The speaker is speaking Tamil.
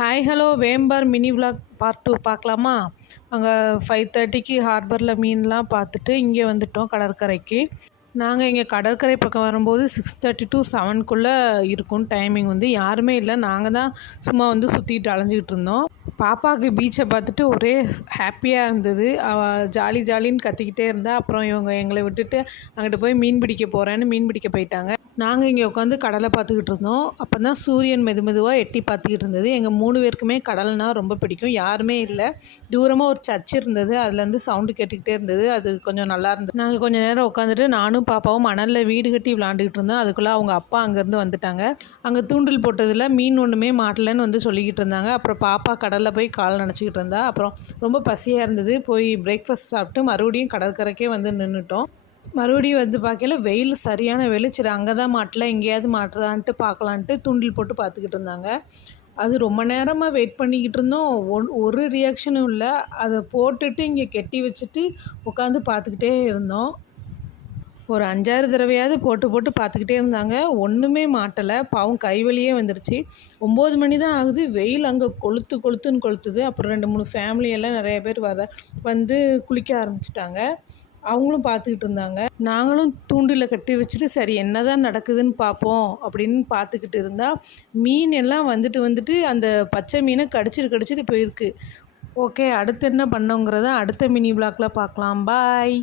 Hi hello Vembar mini vlog part 2 பார்க்கலாமா? அங்கே 5:30க்கு ஹார்பரில் மீன்லாம் பார்த்துட்டு இங்கே வந்துட்டோம் கடற்கரைக்கு. நாங்கள் இங்கே கடற்கரை பக்கம் வரும்போது 6:30 to 7க்குள்ளே இருக்கும் டைமிங். யாருமே இல்லை, நாங்கள் தான் சும்மா சுற்றிக்கிட்டு அலைஞ்சிக்கிட்டு இருந்தோம். பாப்பாவுக்கு பீச்சை பார்த்துட்டு ஒரே ஹாப்பியாக இருந்தது. அவள் ஜாலி ஜாலின்னு கத்திக்கிட்டே இருந்தா. அப்புறம் இவங்க எங்களை விட்டுட்டு அங்கிட்டு போய் மீன் பிடிக்க போகிறேன்னு மீன் பிடிக்க போயிட்டாங்க. நாங்கள் இங்கே உட்காந்து கடலை பார்த்துக்கிட்டு இருந்தோம். அப்போ தான் சூரியன் மெதுவாக எட்டி பார்த்துக்கிட்டு இருந்தது. எங்கள் 3 பேருக்குமே கடல்னால் ரொம்ப பிடிக்கும். யாருமே இல்லை, தூரமாக ஒரு சர்ச் இருந்தது, அதுலேருந்து சவுண்டு கேட்டுக்கிட்டே இருந்தது. அது கொஞ்சம் நல்லா இருந்தது. நாங்கள் கொஞ்சம் நேரம் உட்காந்துட்டு நானும் பாப்பாவும் மணலில் வீடு கட்டி விளாண்டுக்கிட்டு இருந்தோம். அதுக்குள்ளே அவங்க அப்பா அங்கேருந்து வந்துட்டாங்க. அங்கே தூண்டில் போட்டதில் மீன் ஒன்றுமே மாட்டலைன்னு சொல்லிக்கிட்டு இருந்தாங்க. அப்புறம் பாப்பா கடலில் போய் கால் நினச்சிக்கிட்டு இருந்தா. அப்புறம் ரொம்ப பசியாக இருந்தது, போய் பிரேக்ஃபாஸ்ட் சாப்பிட்டு மறுபடியும் கடற்கரைக்கே நின்றுட்டோம். மறுபடியும் பார்க்கல வெயில், சரியான வெயில். சரி, அங்கே தான் மாட்டல, எங்கேயாவது மாட்டுறான்ட்டு பார்க்கலான்ட்டு தூண்டில் போட்டு பார்த்துக்கிட்டு இருந்தாங்க. அது ரொம்ப நேரமாக வெயிட் பண்ணிக்கிட்டு இருந்தோம். ஒரு ரியாக்ஷனும் இல்லை. அதை போட்டுட்டு இங்கே கெட்டி வச்சுட்டு உட்காந்து பார்த்துக்கிட்டே இருந்தோம். ஒரு 5-6 தடவையாவது போட்டு பார்த்துக்கிட்டே இருந்தாங்க. ஒன்றுமே மாட்டலை. பாவம் கைவலியே வந்துருச்சு. 9 மணி தான் ஆகுது. வெயில் அங்கே கொளுத்துன்னு கொளுத்துது. அப்புறம் 2-3 ஃபேமிலியெல்லாம் நிறைய பேர் குளிக்க ஆரம்பிச்சிட்டாங்க. அவங்களும் பார்த்துக்கிட்டு இருந்தாங்க. நாங்களும் தூண்டில் கட்டி வச்சுட்டு சரி என்ன தான் நடக்குதுன்னு பார்ப்போம் அப்படின்னு பார்த்துக்கிட்டு இருந்தால் மீன் எல்லாம் வந்துட்டு அந்த பச்சை மீனை கடிச்சிட்டு போயிருக்கு. ஓகே, அடுத்து என்ன பண்ணோங்கிறத அடுத்த மினி விலாக்கில் பார்க்கலாம். பாய்.